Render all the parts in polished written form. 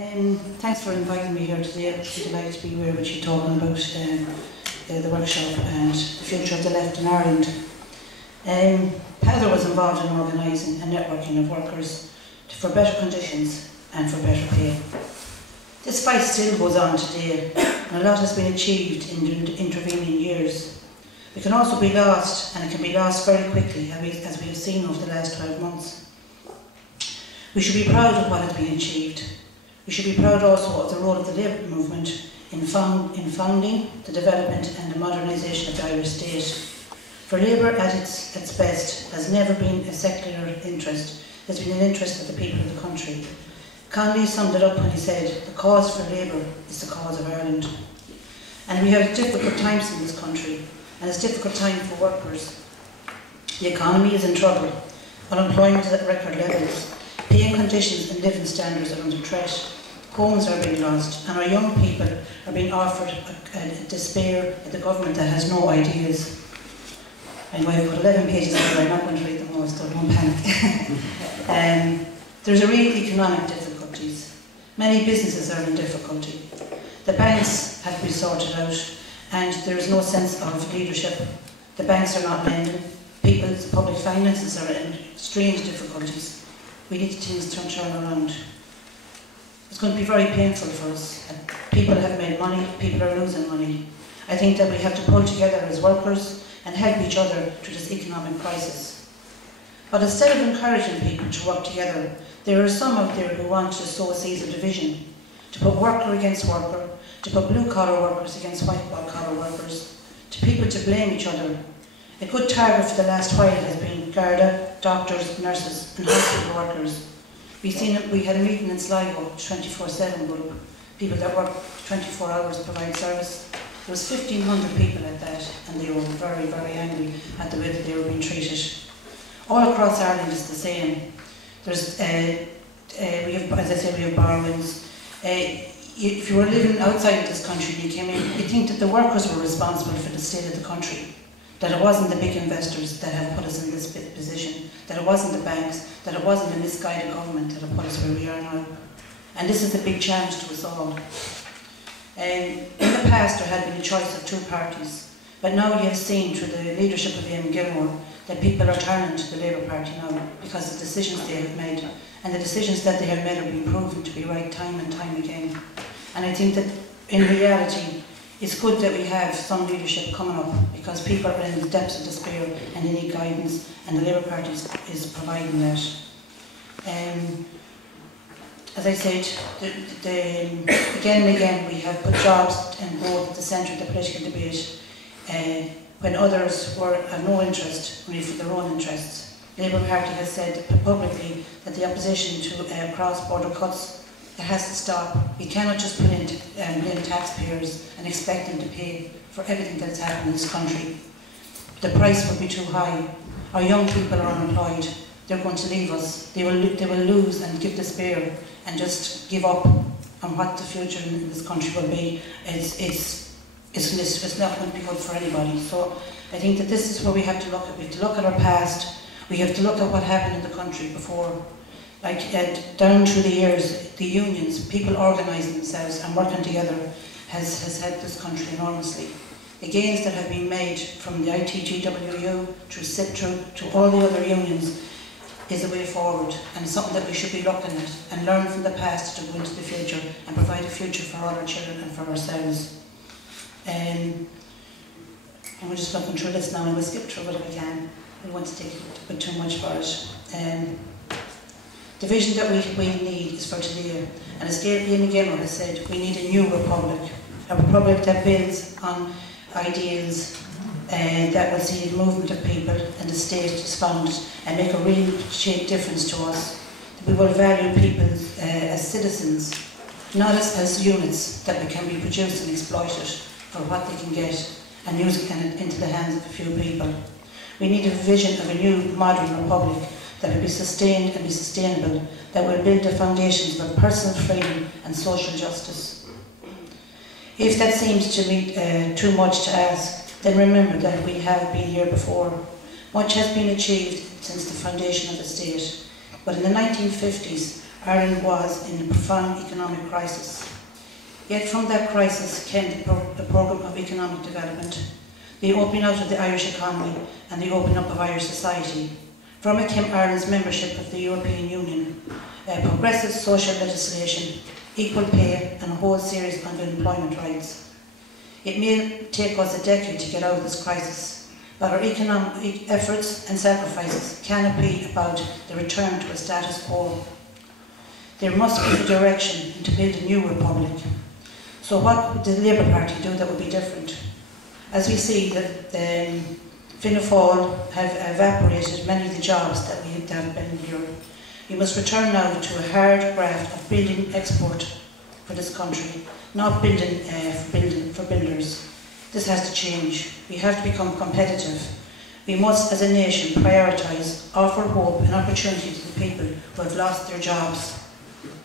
Thanks for inviting me here today. I'm delighted to be here with you talking about the workshop and the future of the left in Ireland. Peadar was involved in organising and networking of workers for better conditions and for better pay. This fight still goes on today, and a lot has been achieved in the intervening years. It can also be lost, and it can be lost very quickly, as we have seen over the last 12 months. We should be proud of what has been achieved. We should be proud also of the role of the Labour movement in founding the development and the modernisation of the Irish state. For Labour at its best has never been a secular interest, it has been an interest of the people of the country. Cawley summed it up when he said, "The cause for Labour is the cause of Ireland." And we have difficult times in this country, and it's a difficult time for workers. The economy is in trouble, unemployment is at record levels, paying conditions and living standards are under threat, homes are being lost, and our young people are being offered a despair at the government that has no ideas. And I've got 11 pages here, I'm not going to read them all, so don't panic. There's a real economic difficulties. Many businesses are in difficulty. The banks have to be sorted out, and there is no sense of leadership. The banks are not lending. People's public finances are in strange difficulties. We need things to turn around. It's going to be very painful for us. People have made money, people are losing money. I think that we have to pull together as workers and help each other through this economic crisis. But instead of encouraging people to work together, there are some out there who want to sow seeds of division, to put worker against worker, to put blue-collar workers against white-collar workers, to people to blame each other. A good target for the last while has been Garda, doctors, nurses and hospital workers. We had a meeting in Sligo, 24/7 group, people that work 24 hours to provide service. There was 1,500 people at that, and they were very, very angry at the way that they were being treated. All across Ireland is the same. There's, we have, as I said, we have borrowings. If you were living outside of this country and you came in, you'd think that the workers were responsible for the state of the country, that it wasn't the big investors that have put us in this position, that it wasn't the banks, that it wasn't the misguided government that have put us where we are now. And this is a big challenge to us all. In the past there had been a choice of two parties, but now you have seen through the leadership of Ian Gilmore that people are turning to the Labour Party now because of the decisions they have made, and the decisions that they have made have been proven to be right time and time again. And I think that in reality it's good that we have some leadership coming up, because people are in the depths of despair and they need guidance, and the Labour Party is providing that. As I said, again and again we have put jobs and growth at the centre of the political debate, when others had no interest, only for their own interests. The Labour Party has said publicly that the opposition to cross-border cuts, it has to stop. We cannot just put in blame taxpayers and expect them to pay for everything that has happened in this country. The price will be too high. Our young people are unemployed. They're going to leave us. They will lose and give despair and just give up on what the future in this country will be. It's not going to be good for anybody. So I think that this is where we have to look at. We have to look at our past. We have to look at what happened in the country before. Like down through the years, the unions, people organising themselves and working together has helped this country enormously. The gains that have been made from the ITGWU, through SIPTRU, to all the other unions is a way forward, and something that we should be looking at and learn from the past to go into the future and provide a future for all our children and for ourselves. And we're just looking through this now, and we'll skip through it if we can. We want to take a bit too much for it. The vision that we need is for today, and as Ian Gilmore has said, we need a new republic, a republic that builds on ideals that will see the movement of people and the state respond and make a real difference to us. We will value people as citizens, not as units that can be produced and exploited for what they can get and use it into the hands of a few people. We need a vision of a new modern republic that will be sustained and be sustainable, that will build the foundations of personal freedom and social justice. If that seems to me too much to ask, then remember that we have been here before. Much has been achieved since the foundation of the state, but in the 1950s, Ireland was in a profound economic crisis. Yet from that crisis came the programme of economic development, the opening out of the Irish economy and the opening up of Irish society. From it came Ireland's membership of the European Union, progressive social legislation, equal pay and a whole series of employment rights. It may take us a decade to get out of this crisis, but our economic efforts and sacrifices cannot be about the return to a status quo. There must be a direction to build a new republic. So what would the Labour Party do that would be different? As we see that Fianna Fáil have evaporated many of the jobs that we have been here. We must return now to a hard graft of building export for this country, not building for builders. This has to change. We have to become competitive. We must, as a nation, prioritise, offer hope and opportunity to the people who have lost their jobs.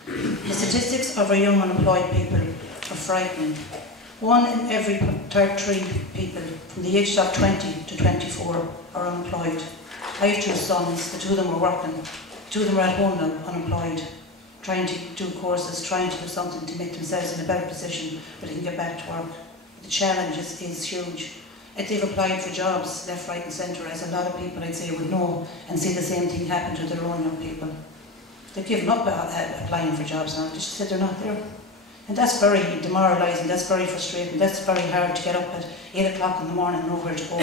The statistics of our young unemployed people are frightening. 1 in every 3 people from the age of 20 to 24 are unemployed. I have 2 sons, the 2 of them are working. 2 of them are at home now, unemployed, trying to do courses, trying to do something to make themselves in a better position where they can get back to work. The challenge is huge. If they've applied for jobs left, right and centre, as a lot of people I'd say would know, and see the same thing happen to their own young people. They've given up applying for jobs now, they just said they're not there. And that's very demoralising, that's very frustrating, that's very hard to get up at 8 o'clock in the morning and know where to go.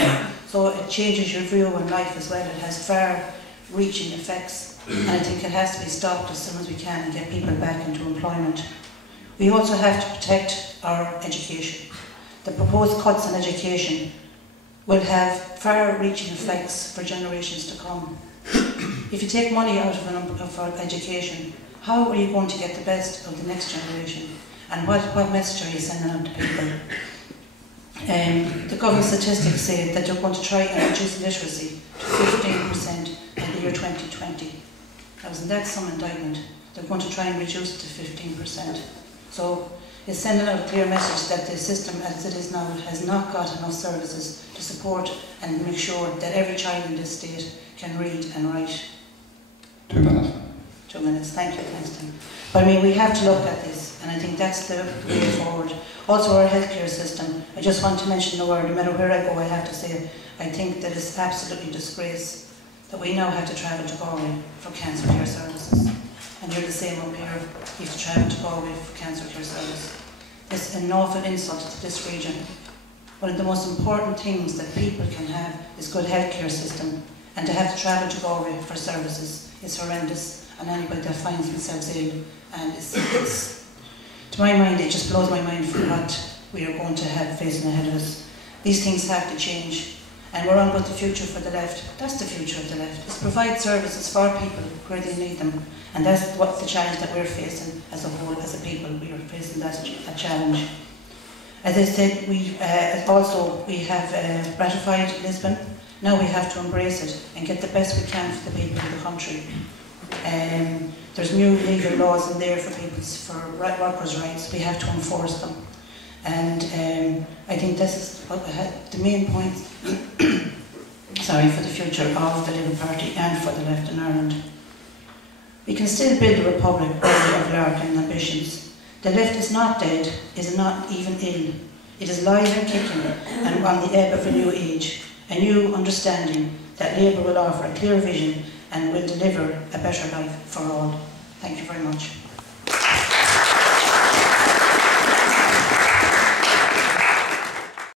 So it changes your view on life as well. It has far-reaching effects, and I think it has to be stopped as soon as we can and get people back into employment. We also have to protect our education. The proposed cuts in education will have far-reaching effects for generations to come. If you take money out of our education, how are you going to get the best of the next generation? And what message are you sending out to people? The government statistics say that they're going to try and reduce literacy to 15% by the year 2020. Now, isn't that some indictment? They're going to try and reduce it to 15%. So it's sending out a clear message that the system as it is now has not got enough services to support and make sure that every child in this state can read and write. 2 minutes. 2 minutes, thank you, thanks Tim. But I mean, we have to look at this, and I think that's the way forward. Also our healthcare system, I just want to mention the word, no matter where I go I have to say, I think that it's absolutely a disgrace that we now have to travel to Galway for cancer care services. And you're the same up here, you have to travel to Galway for cancer care service. It's an awful insult to this region. One of the most important things that people can have is good healthcare system, and to have to travel to Galway for services is horrendous. And anybody that finds themselves ill, and it's to my mind, it just blows my mind for what we are going to have facing ahead of us. These things have to change, and we're on about the future for the left. That's the future of the left. It's provide services for people where they need them, and that's what's the challenge that we're facing as a whole, as a people. We are facing that challenge. As I said, we have ratified Lisbon. Now we have to embrace it and get the best we can for the people of the country. There's new legal laws in there for workers' rights. We have to enforce them, and I think this is what the main point. Sorry, for the future of the Labour Party and for the left in Ireland. We can still build a republic worthy of Larkin ambitions. The left is not dead, is not even ill. It is live and kicking, and on the ebb of a new age, a new understanding that Labour will offer a clear vision and will deliver a better life for all. Thank you very much.